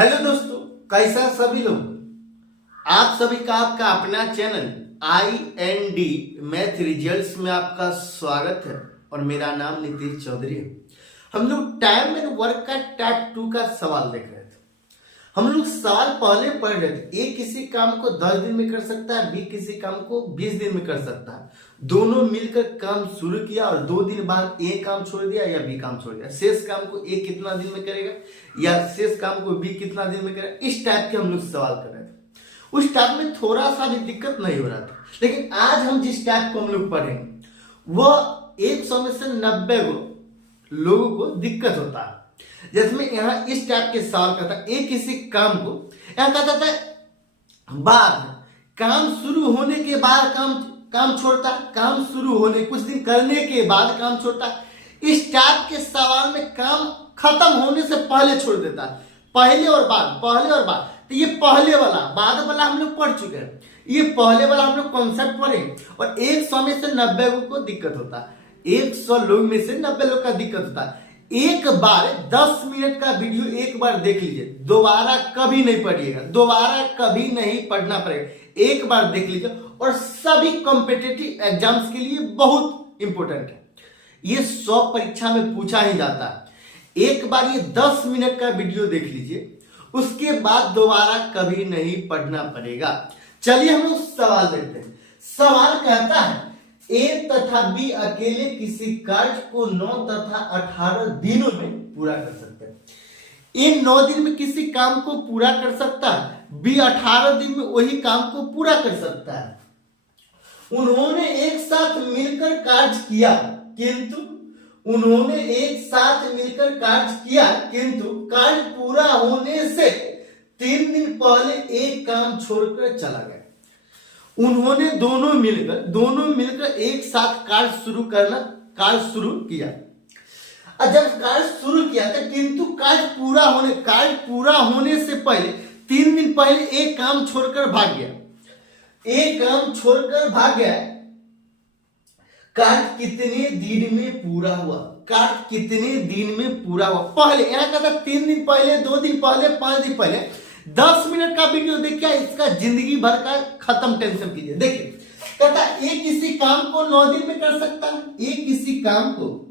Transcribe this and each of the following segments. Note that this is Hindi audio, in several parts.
हेलो दोस्तों, कैसा सभी लोग। आप सभी का आपका अपना चैनल IND मैथ रिजल्ट्स में आपका स्वागत है और मेरा नाम नीतीश चौधरी है। हम लोग टाइम एंड वर्क का टाइप 2 का सवाल देख रहे थे। हम लोग सवाल पहले पढ़ रहे थे। ए किसी काम को 10 दिन में कर सकता है, बी किसी काम को 20 दिन में कर सकता है। दोनों मिलकर काम शुरू किया और 2 दिन बाद ए काम छोड़ दिया या बी काम छोड़ दिया। शेष काम को ए कितना दिन में करेगा या शेष काम को बी कितना दिन में करेगा, इस टाइप के हम लोग सवाल कर रहे थे। उस टाइप में थोड़ा सा भी दिक्कत नहीं हो रहा था, लेकिन आज हम जिस टाइप को हम लोग पढ़ेंगे वह 100 में से 90 लोगों को दिक्कत होता है। जिसमें यहाँ इस टाइप के सवाल करता है, एक किसी काम को यहाँ कहता था बाद काम शुरू होने के बाद काम छोड़ता, काम शुरू होने कुछ दिन करने के बाद काम छोड़ता। इस टाइप के सवाल में काम खत्म होने से पहले छोड़ देता है। पहले और बाद तो ये पहले वाला बाद वाला हम लोग पढ़ चुके हैं। ये पहले वाला हम लोग कॉन्सेप्ट पढ़े और 100 में से 90 को दिक्कत होता है। 100 लोग में से 90 लोग का दिक्कत होता है। एक बार 10 मिनट का वीडियो एक बार देख लीजिए, दोबारा कभी नहीं पढ़िएगा, दोबारा कभी नहीं पढ़ना पड़ेगा। एक बार देख लीजिए और सभी कॉम्पिटिटिव एग्जाम्स के लिए बहुत इंपॉर्टेंट है। ये 100 परीक्षा में पूछा ही जाता है। एक बार ये 10 मिनट का वीडियो देख लीजिए, उसके बाद दोबारा कभी नहीं पढ़ना पड़ेगा। चलिए हम लोग सवाल देखते हैं। सवाल कहता है ए तथा बी अकेले किसी कार्य को 9 तथा 18 दिनों में पूरा कर सकते हैं। इन 9 दिन में किसी काम को पूरा कर सकता है, बी 18 दिन में वही काम को पूरा कर सकता है। उन्होंने एक साथ मिलकर कार्य किया किंतु कार्य पूरा होने से 3 दिन पहले एक काम छोड़कर चला गया। उन्होंने दोनों मिलकर एक साथ कार्य शुरू किया। और जब कार्य शुरू किया था किंतु कार्य पूरा होने से पहले 3 दिन पहले एक काम छोड़कर भाग गया। कार्य कितने दिन में पूरा हुआ? पहले यहाँ कहता 3 दिन पहले, 2 दिन पहले, 5 दिन पहले। 10 मिनट का वीडियो देखिए, इसका जिंदगी भर का खत्म टेंशन कीजिए। देखिए कहता ए किसी काम को 9 दिन में कर सकता है, ए किसी काम को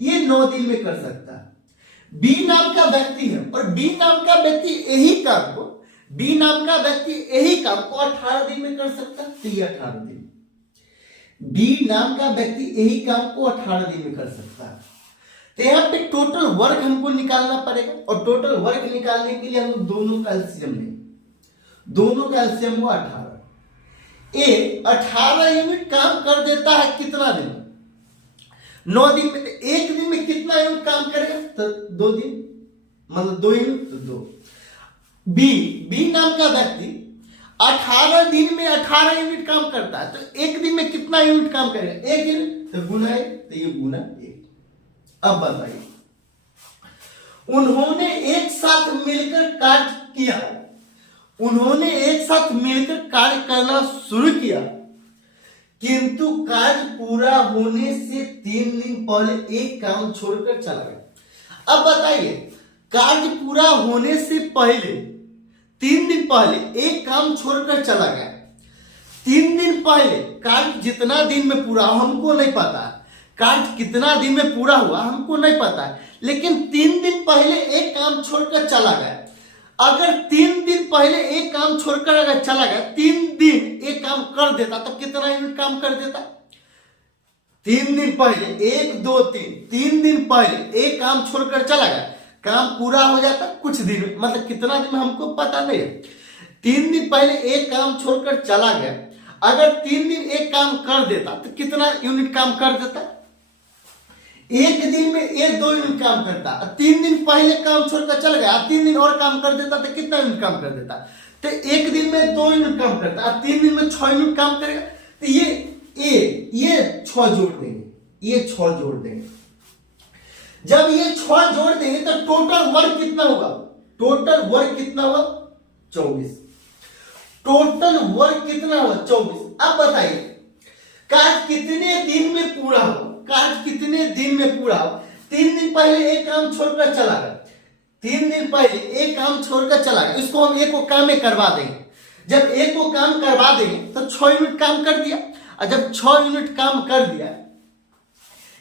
ये 9 दिन में कर सकता है। बी नाम का व्यक्ति है और बी नाम का व्यक्ति यही काम को 18 दिन में कर सकता है। तो ये 18 दिन, बी नाम का व्यक्ति यही काम को 18 दिन में कर सकता है। तो यहाँ पे टोटल वर्क हमको निकालना पड़ेगा और टोटल वर्क निकालने के लिए हम लोग दोनों का एलसीएम लेंगे। दोनों का एलसीएम हुआ 18। ए 18 यूनिट काम कर देता है कितना दिन? 9 दिन में। एक दिन में कितना यूनिट काम करेगा? तो 2 दिन, मतलब 2 यूनिट तो 2। बी नाम का व्यक्ति 18 दिन में 18 यूनिट काम करता है, तो एक दिन में कितना यूनिट काम करेगा? 1 यूनिट, तो गुना 1, तो ये गुना 1। अब बताइए, उन्होंने एक साथ मिलकर कार्य करना शुरू किया किंतु कार्य पूरा होने से 3 दिन पहले एक काम छोड़कर चला गया। अब बताइए, कार्य पूरा होने से पहले 3 दिन पहले एक काम छोड़कर चला गया। 3 दिन पहले कार्य जितना दिन में पूरा हमको नहीं पता, कार्य कितना दिन में पूरा हुआ हमको नहीं पता है, लेकिन 3 दिन पहले एक काम छोड़कर चला गया। अगर 3 दिन पहले एक काम छोड़कर अगर चला गया, 3 दिन एक काम कर देता तो कितना यूनिट काम कर देता? 3 दिन पहले 1 2 3 दिन पहले एक काम छोड़कर चला गया, काम पूरा हो जाता कुछ दिन में, मतलब कितना दिन में हमको पता नहीं है। 3 दिन पहले एक काम छोड़कर चला गया, अगर 3 दिन एक काम कर देता तो कितना यूनिट काम कर देता? एक दिन में 1-2 यूनिट काम करता। 3 दिन पहले काम छोड़कर चल गया, 3 दिन और काम कर देता तो कितना यूनिट काम कर देता? तो एक दिन में 2 यूनिट काम करता, 3 दिन में 6 यूनिट काम करेगा। तो ये 6 जोड़ देंगे, जब ये 6 जोड़ देंगे तो टोटल वर्क कितना होगा? 24। टोटल वर्क कितना हुआ? 24। अब बताइए कार्य कितने दिन में पूरा हुआ? 3 दिन पहले एक काम छोड़कर चला गया, 3 दिन पहले एक काम छोड़कर चला गया, इसको हम एक को काम में करवा देंगे। जब एक को काम करवा देंगे तो 6 यूनिट काम कर दिया, और जब 6 यूनिट काम कर दिया,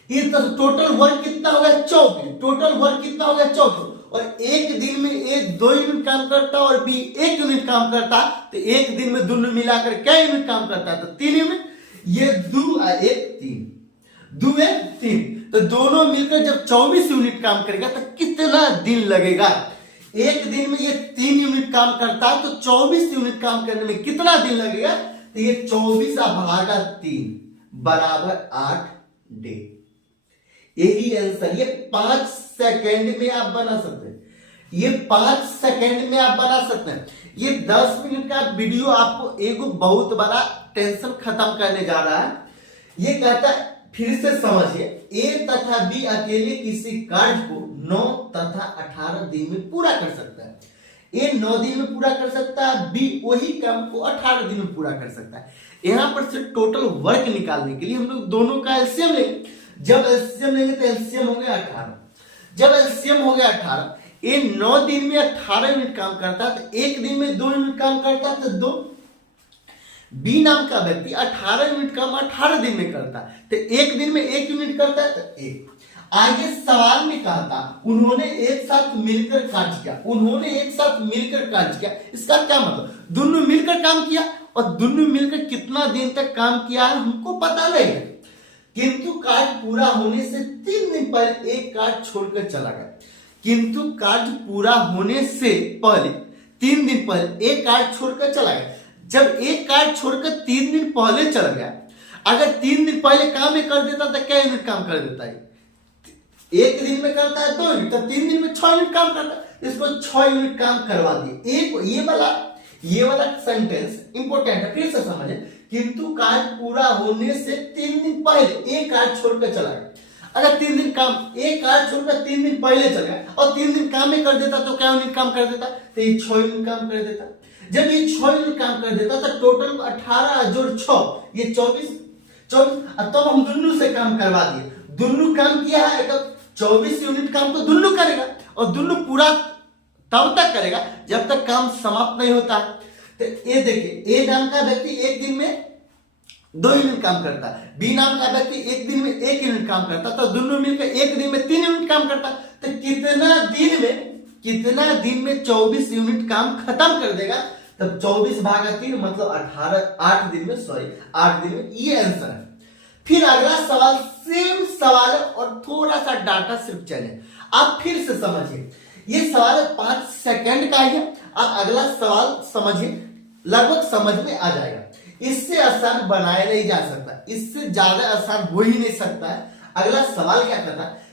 ये तो टोटल वर्क कितना हो गया 24, टोटल वर्क कितना हो गया 24। और एक दिन में एक 2 यूनिट काम करता और बी 1 यूनिट काम करता, तो एक दिन में दोनों मिलाकर क्या यूनिट काम करता है, तो 3 यूनिट। ये 2 और 1 3, 2 1 3, तो दोनों मिलकर जब 24 यूनिट काम करेगा तो कितना दिन लगेगा। एक दिन में ये 3 यूनिट काम करता है, तो 24 यूनिट काम करने में कितना दिन लगेगा, तो ये 24 भागा 3 बराबर 8 डे। यही आंसर, ये 5 सेकंड में आप बना सकते हैं, ये 5 सेकंड में आप बना सकते हैं। ये 10 मिनट का वीडियो आपको एक बहुत बड़ा टेंशन खत्म करने जा रहा है। ये कहता है, फिर से समझिए, ए तथा बी अकेले किसी कार्य को 9 तथा 18 दिन में पूरा कर सकता है। ए 9 दिन में पूरा कर सकता है, बी वही काम को 18 दिन में पूरा कर सकता है। यहां पर से टोटल वर्क निकालने के लिए हम लोग दोनों का एलसीएम लेंगे। जब एलसीएम लेंगे तो एलसीएम हो गया 18। जब एलसीएम हो गया 18, ये 9 दिन में 18 यूनिट काम करता है, तो एक दिन में 2 यूनिट काम करता है, तो 2। बी नाम का व्यक्ति 18 यूनिट काम 18 दिन में करता है, तो एक दिन में 1 यूनिट करता है, तो 1। आगे सवाल में कहा था उन्होंने एक साथ मिलकर कार्य किया, उन्होंने एक साथ मिलकर कार्य किया। इसका क्या मतलब, दोनों मिलकर काम किया, और दोनों मिलकर कितना दिन तक काम किया है हमको पता नहीं है, किंतु कार्य पूरा होने से 3 दिन पहले एक कार्य छोड़कर चला गया। किंतु कार्य पूरा होने से पहले 3 दिन पहले एक कार्य छोड़कर चला गया। जब एक कार्य छोड़कर 3 दिन पहले चला गया, अगर 3 दिन पहले काम में कर देता तो क्या यूनिट काम कर देता है, एक दिन में करता है 2 यूनिट, तो 3 दिन में 6 यूनिट काम करता है। इसको 6 यूनिट काम करवा दिए। एक ये वाला सेंटेंस इंपोर्टेंट है, फिर से समझे। किंतु कार्य पूरा होने से 3 दिन पहले एक कार्य छोड़कर चला गया। अगर 3 दिन काम, एक कार्य छोड़कर 3 दिन पहले चला गया और 3 दिन काम में कर देता, तो क्या यूनिट काम कर देता, तो ये 6 यूनिट काम कर देता। जब ये 6 यूनिट काम कर देता तो टोटल 18 जोड़ 6, ये 24। तब हम दुन्नू से काम करवा दिए। दुन्नू काम किया है तो 24 यूनिट काम तो दुन्नू करेगा, और दुन्नू पूरा तब तक करेगा जब तक काम समाप्त नहीं होता। तो ये देखिए, ए नाम का व्यक्ति एक दिन में 2 यूनिट काम करता है, बी नाम का व्यक्ति एक दिन में 1 यूनिट काम करता, तो दोनों मिलकर एक दिन में 3 यूनिट काम करता। तो कितना दिन में 24 यूनिट काम खत्म कर देगा, तब 24 भागा 3 मतलब 8 दिन में, 8 दिन में। ये आंसर है। फिर अगला सवाल सेम सवाल है और थोड़ा सा डाटा सिर्फ चले, आप फिर से समझिए। ये सवाल 5 सेकंड का ही है, आप अगला सवाल समझिए, लगभग समझ में आ जाएगा। इससे आसान बनाया नहीं जा सकता, इससे ज्यादा आसान हो ही नहीं सकता है। अगला सवाल क्या कहता है,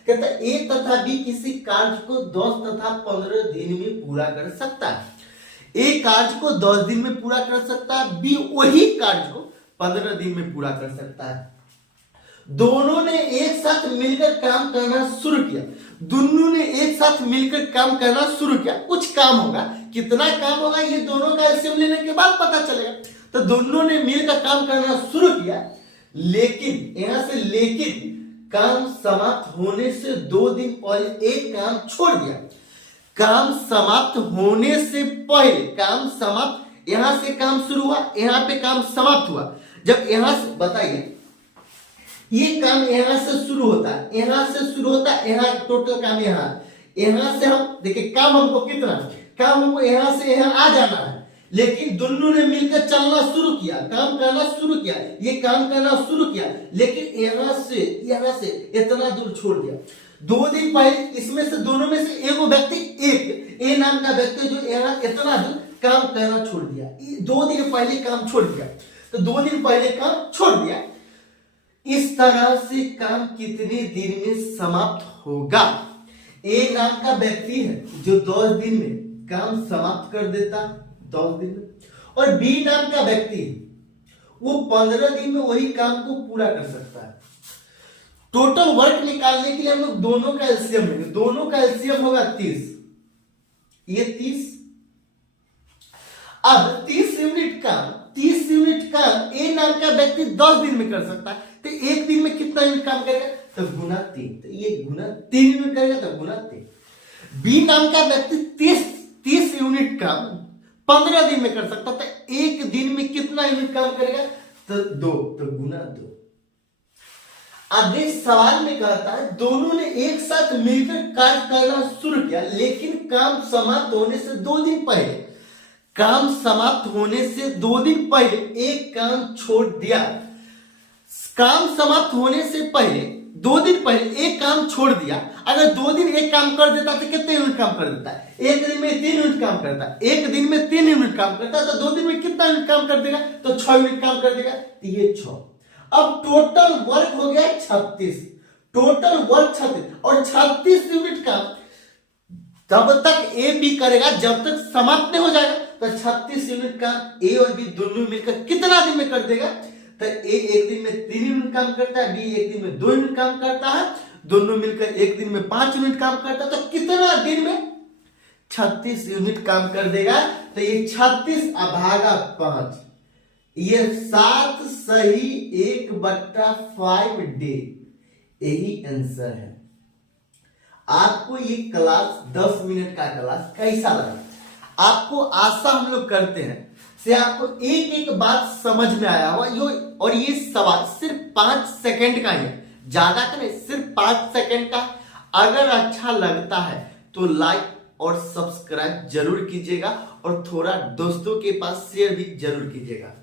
ए तथा बी किसी कार्य को 10 तथा 15 दिन में पूरा कर सकता है। ए कार्य को 10 दिन में पूरा कर सकता है, बी वही कार्य को 15 दिन में पूरा कर सकता है। दोनों ने एक साथ मिलकर काम करना शुरू किया। दोनों ने एक साथ मिलकर काम करना शुरू किया। कुछ काम होगा, कितना काम होगा ये दोनों का एलसीएम लेने के बाद पता चलेगा। तो दोनों ने मिलकर काम करना शुरू किया, लेकिन काम समाप्त होने से 2 दिन पहले एक काम छोड़ दिया। काम समाप्त होने से पहले काम समाप्त, यहां से काम शुरू हुआ, यहां पे काम समाप्त हुआ। जब यहां से बताइए, ये काम यहां से शुरू होता है, यहां टोटल काम यहां से हम देखिए, काम हमको कितना, काम हमको यहां से यहां आ जाना है, लेकिन दोनों ने मिलकर चलना शुरू किया, काम करना शुरू किया, ये काम करना शुरू किया, लेकिन यहां से इतना दूर छोड़ दिया। 2 दिन पहले इसमें से दोनों में से एक व्यक्ति, एक ए नाम का व्यक्ति जो यहाँ इतना दूर काम करना छोड़ दिया, 2 दिन पहले काम छोड़ दिया, तो 2 दिन पहले काम छोड़ दिया। इस तरह से काम कितने दिन में समाप्त होगा? ए नाम का व्यक्ति है जो 10 दिन में काम समाप्त कर देता, 10 दिन में, और बी नाम का व्यक्ति वो 15 दिन में वही काम को पूरा कर सकता है। टोटल वर्क निकालने के लिए हम लोग दोनों का एलसीएम लेंगे, दोनों का एलसीएम होगा 30, ये 30। अब 30 यूनिट काम ए नाम का व्यक्ति 10 दिन में कर सकता है, तो एक दिन में कितना यूनिट काम करेगा, तो गुना 3, तो ये गुना 3 यूनिट करेगा, तो गुना 3। बी नाम का व्यक्ति 30 यूनिट काम 15 दिन में कर सकता था। एक दिन में कितना यूनिट काम करेगा? तो 2, तो गुना 2। अगले सवाल में कहता है दोनों ने एक साथ मिलकर कार्य करना शुरू किया, लेकिन काम समाप्त होने से 2 दिन पहले, काम समाप्त होने से 2 दिन पहले एक काम छोड़ दिया। काम समाप्त होने से पहले 2 दिन पहले एक काम छोड़ दिया। अगर 2 दिन एक काम कर देता तो कितने यूनिट काम कर देता है? एक दिन में 3 यूनिट काम करता है। एक दिन में 3 यूनिट काम करता है तो 2 दिन में कितना यूनिट काम कर देगा? तो 6 यूनिट काम कर देगा। तो ये 6। अब टोटल वर्क हो गया 36, टोटल वर्क 36 और 36 यूनिट काम तब तक ए बी करेगा जब तक समाप्त नहीं हो जाएगा। तो 36 यूनिट काम ए और बी दोनों मिलकर कितना दिन में कर देगा? तो ए एक दिन में 3 यूनिट काम करता है, बी एक दिन में 2 यूनिट काम करता है, दोनों मिलकर एक दिन में 5 यूनिट काम करता है। तो कितना दिन में? 36 यूनिट काम कर देगा। तो ये 36 भागा 5, ये 7 सही 1/5 डे, यही आंसर है। आपको ये क्लास 10 मिनट का क्लास कैसा लगा? आपको आशा हम लोग करते हैं से आपको एक एक बात समझ में आया होगा। और ये सवाल सिर्फ 5 सेकंड का है, ज्यादा का नहीं, सिर्फ 5 सेकंड का। अगर अच्छा लगता है तो लाइक और सब्सक्राइब जरूर कीजिएगा और थोड़ा दोस्तों के पास शेयर भी जरूर कीजिएगा।